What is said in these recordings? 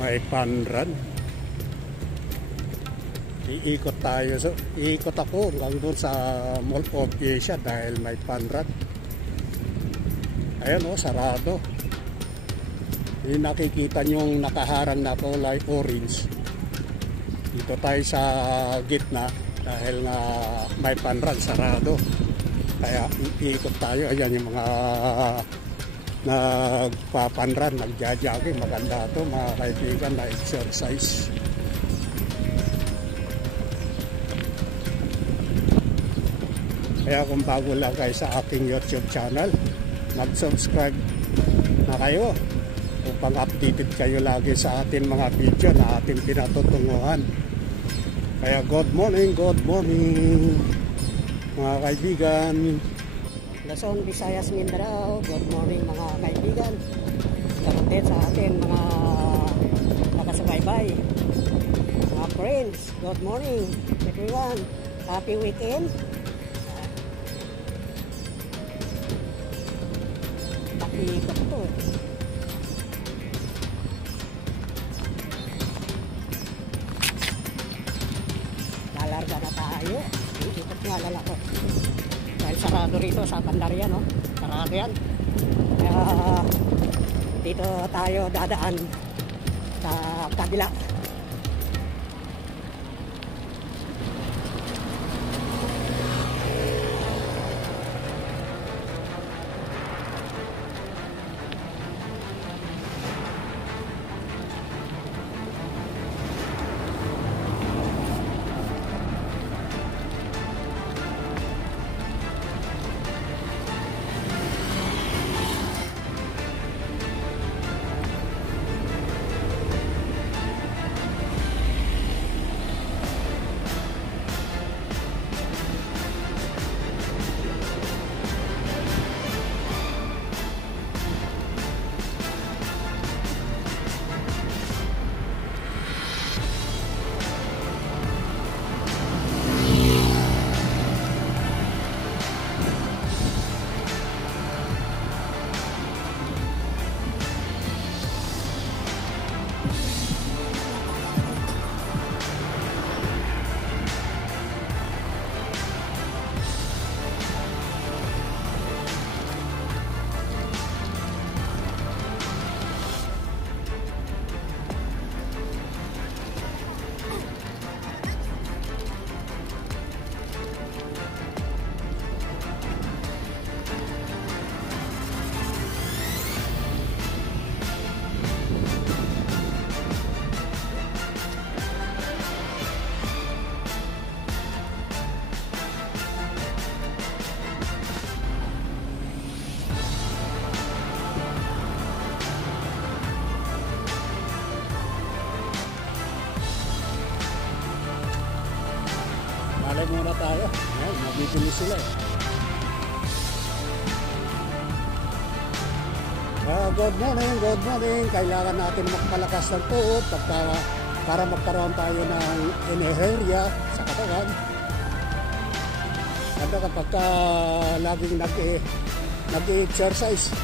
May panran. Iikot tayo. So, iikot ako hanggang doon sa Mall of Asia dahil may panran. Ayan o, sarado. Yung nakikita nyo nakaharang na kulay orange. Dito tayo sa gitna dahil nga may panran, sarado. Kaya iikot tayo. Ayan yung mga nagpapanran, nagja-jogging. Maganda to mga kaibigan na exercise. Kaya kung bago lang kayo sa aking YouTube channel, mag-subscribe na kayo upang updated kayo lagi sa ating mga video na ating pinatutunguhan. Kaya good morning mga kaibigan. Luzon, Visayas, Mindanao, good morning mga kaibigan. Kamutin sa atin mga nakasubaybay, mga friends, good morning everyone. Happy weekend. Ikot po. Lalarga na tayo. Ikot nga lalako. Dahil sarado rito sa Pandaria, no? Sarado yan. Kaya dito tayo dadaan sa kabila. Malay muna tayo. Ayan, mabibili sila eh. Good morning. Kailangan natin magpalakas ng tuhod para magkaroon tayo ng enerhiya sa katawan. Ganda kapag laging nag-exercise.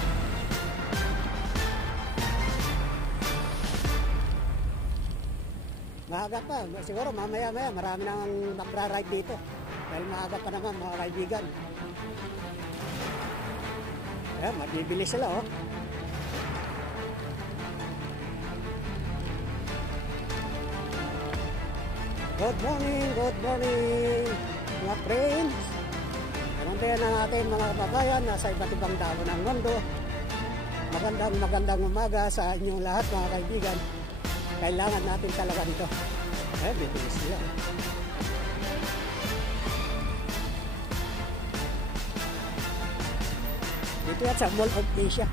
Maaga pa, siguro mamaya marami nang magra-ride dito dahil maaga pa naman mga kaibigan. Ayan, mabibili sila oh. Good morning mga friends. Kamantayan na natin mga kababayan nasa iba't ibang dako ng mundo. Magandang umaga sa inyong lahat mga kaibigan. Kailangan natin talaga dito. Eh, bibili sila. Dito yan sa Mall of Asia.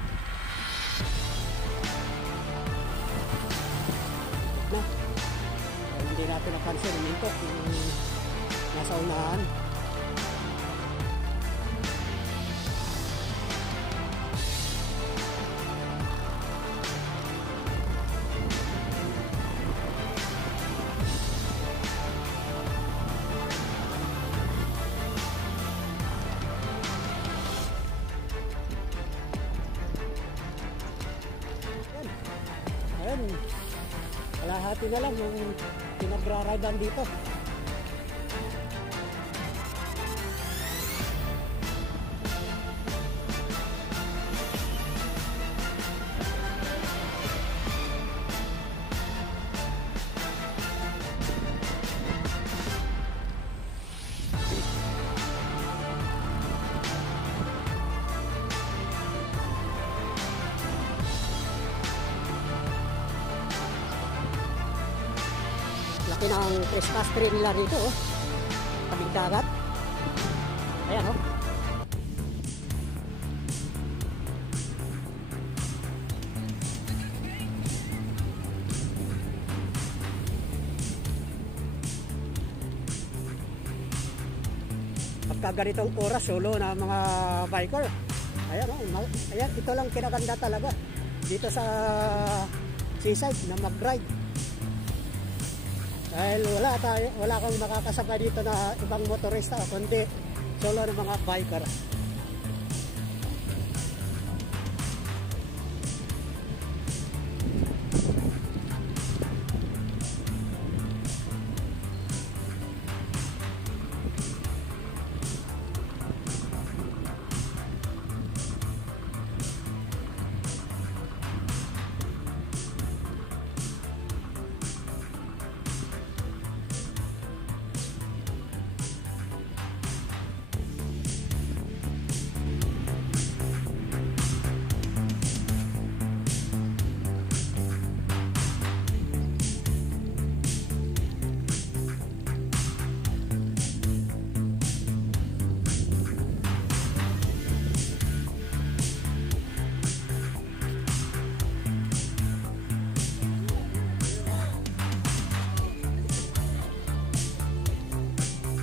Na, hindi natin napansin dito yung nasa unahan. Kalahati na lang yung pinagraridan dito. Laki ng Christmas tree nila rito, oh. Tabing dagat. Ayan, oh. Pagka ganitong oras, solo na mga biker. Ayan, oh. Ayan, ito lang kinaganda talaga dito sa seaside na mag-ride. Dahil wala kang makakasabay dito na ibang motorista kundi solo ng mga biker.